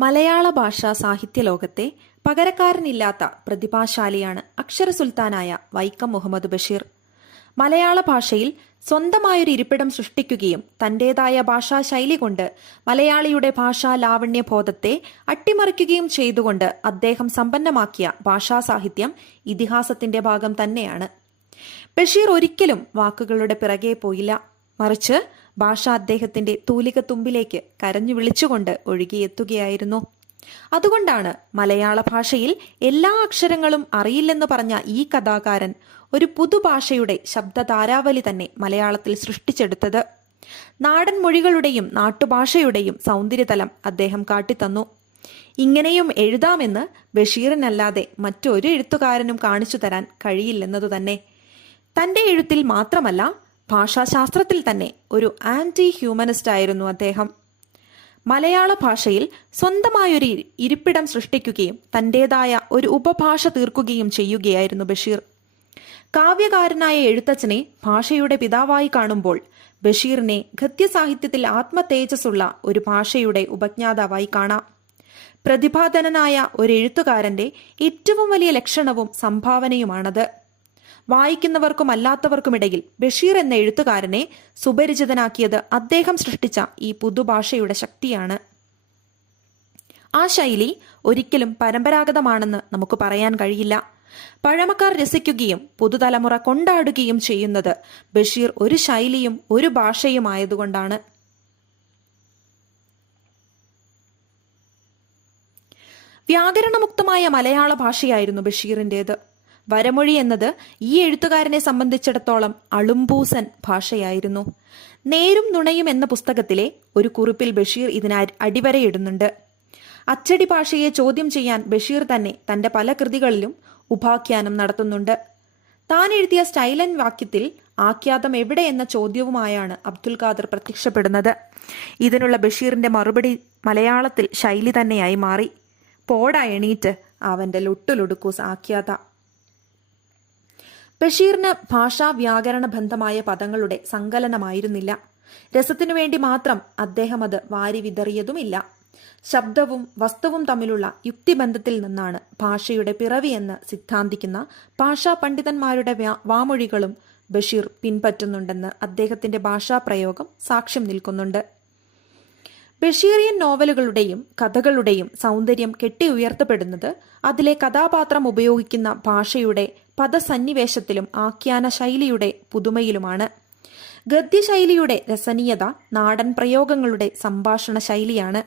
മലയാള ഭാഷാ സാഹിത്യലോകത്തെ പകരക്കാരനില്ലാത്ത പ്രതിഭാശാലിയാണ് അക്ഷരസുൽത്താനായ വൈക്കം മുഹമ്മദ് ബഷീർ. മലയാള ഭാഷയിൽ സ്വന്തമായൊരു ഇരിപ്പിടം സൃഷ്ടിക്കുകയും തന്റേതായ ഭാഷാശൈലി കൊണ്ട് മലയാളിയുടെ ഭാഷാ ലാവണ്യബോധത്തെ അട്ടിമറിക്കുകയും ചെയ്തുകൊണ്ട് അദ്ദേഹം സമ്പന്നമാക്കിയ ഭാഷാസാഹിത്യം ഇതിഹാസത്തിന്റെ ഭാഗം തന്നെയാണ്. ബഷീർ ഒരിക്കലും വാക്കുകളുടെ പിറകെ പോയില്ല. മറിച്ച് ഭാഷ അദ്ദേഹത്തിന്റെ തൂലികത്തുമ്പിലേക്ക് കരഞ്ഞു വിളിച്ചുകൊണ്ട് ഒഴുകിയെത്തുകയായിരുന്നു. അതുകൊണ്ടാണ് മലയാള ഭാഷയിൽ എല്ലാ അക്ഷരങ്ങളും അറിയില്ലെന്ന് പറഞ്ഞ ഈ കഥാകാരൻ ഒരു പുതുഭാഷയുടെ ശബ്ദധാരാവലി തന്നെ മലയാളത്തിൽ സൃഷ്ടിച്ചെടുത്തത്. നാടൻ മൊഴികളുടെയും നാട്ടുഭാഷയുടെയും സൗന്ദര്യതലം അദ്ദേഹം കാട്ടിത്തന്നു. ഇങ്ങനെയും എഴുതാമെന്ന് ബഷീറിനല്ലാതെ മറ്റൊരു എഴുത്തുകാരനും കാണിച്ചു തരാൻ കഴിയില്ലെന്നതു തന്നെ. തന്റെ എഴുത്തിൽ മാത്രമല്ല, ഭാഷാശാസ്ത്രത്തിൽ തന്നെ ഒരു ആന്റി ഹ്യൂമനിസ്റ്റ് ആയിരുന്നു അദ്ദേഹം. മലയാള ഭാഷയിൽ സ്വന്തമായൊരു ഇരിപ്പിടം സൃഷ്ടിക്കുകയും തന്റേതായ ഒരു ഉപഭാഷ തീർക്കുകയും ചെയ്യുകയായിരുന്നു ബഷീർ. കാവ്യകാരനായ എഴുത്തച്ഛനെ ഭാഷയുടെ പിതാവായി കാണുമ്പോൾ ബഷീറിനെ ഗദ്യസാഹിത്യത്തിൽ ആത്മതേജസ്സുള്ള ഒരു ഭാഷയുടെ ഉപജ്ഞാതാവായി കാണാം. പ്രതിഭാധനനായ ഒരു എഴുത്തുകാരന്റെ ഏറ്റവും വലിയ ലക്ഷണവും സംഭാവനയുമാണത്. വായിക്കുന്നവർക്കും അല്ലാത്തവർക്കുമിടയിൽ ബഷീർ എന്ന എഴുത്തുകാരനെ സുപരിചിതനാക്കിയത് അദ്ദേഹം സൃഷ്ടിച്ച ഈ പുതുഭാഷയുടെ ശക്തിയാണ്. ആ ശൈലി ഒരിക്കലും പരമ്പരാഗതമാണെന്ന് നമുക്ക് പറയാൻ കഴിയില്ല. പഴമക്കാർ രസിക്കുകയും പുതുതലമുറ കൊണ്ടാടുകയും ചെയ്യുന്നത് ബഷീർ ഒരു ശൈലിയും ഒരു ഭാഷയുമായതുകൊണ്ടാണ്. വ്യാകരണമുക്തമായ മലയാള ഭാഷയായിരുന്നു ബഷീറിൻ്റേത്. വരമൊഴി എന്നത് ഈ എഴുത്തുകാരനെ സംബന്ധിച്ചിടത്തോളം അളുമ്പൂസൻ ഭാഷയായിരുന്നു. നേരും നുണയും എന്ന പുസ്തകത്തിലെ ഒരു കുറിപ്പിൽ ബഷീർ ഇതിന് അടിവരയിടുന്നുണ്ട്. അച്ചടി ഭാഷയെ ചോദ്യം ചെയ്യാൻ ബഷീർ തന്നെ തന്റെ പല കൃതികളിലും ഉപാഖ്യാനം നടത്തുന്നുണ്ട്. താൻ എഴുതിയ സ്റ്റൈലൻ വാക്യത്തിൽ ആഖ്യാതം എവിടെ എന്ന ചോദ്യവുമായാണ് അബ്ദുൽ ഖാദർ പ്രത്യക്ഷപ്പെടുന്നത്. ഇതിനുള്ള ബഷീറിന്റെ മറുപടി മലയാളത്തിൽ ശൈലി തന്നെയായി മാറി. പോടാ എണീറ്റ്, അവന്റെ ലുട്ടുലുടുക്കൂസ് ആഖ്യാത. ബഷീറിന് ഭാഷാ വ്യാകരണ ബന്ധമായ പദങ്ങളുടെ സങ്കലനമായിരുന്നില്ല. രസത്തിനു വേണ്ടി മാത്രം അദ്ദേഹം അത് വാരി വിതറിയതുമില്ല. ശബ്ദവും വസ്തുവും തമ്മിലുള്ള യുക്തിബന്ധത്തിൽ നിന്നാണ് ഭാഷയുടെ പിറവി എന്ന് സിദ്ധാന്തിക്കുന്ന ഭാഷാ പണ്ഡിതന്മാരുടെ വാമൊഴികളും ബഷീർ പിൻപറ്റുന്നുണ്ടെന്ന് അദ്ദേഹത്തിന്റെ ഭാഷാപ്രയോഗം സാക്ഷ്യം നിൽക്കുന്നുണ്ട്. ബഷീറിയൻ നോവലുകളുടെയും കഥകളുടെയും സൗന്ദര്യം കെട്ടി ഉയർത്തപ്പെടുന്നത് അതിലെ കഥാപാത്രം ഉപയോഗിക്കുന്ന ഭാഷയുടെ പദസന്നിവേശത്തിലും ആഖ്യാന ശൈലിയുടെ പുതുമയിലുമാണ്. ഗദ്യശൈലിയുടെ രസനീയത നാടൻ പ്രയോഗങ്ങളുടെ സംഭാഷണ ശൈലിയാണ്.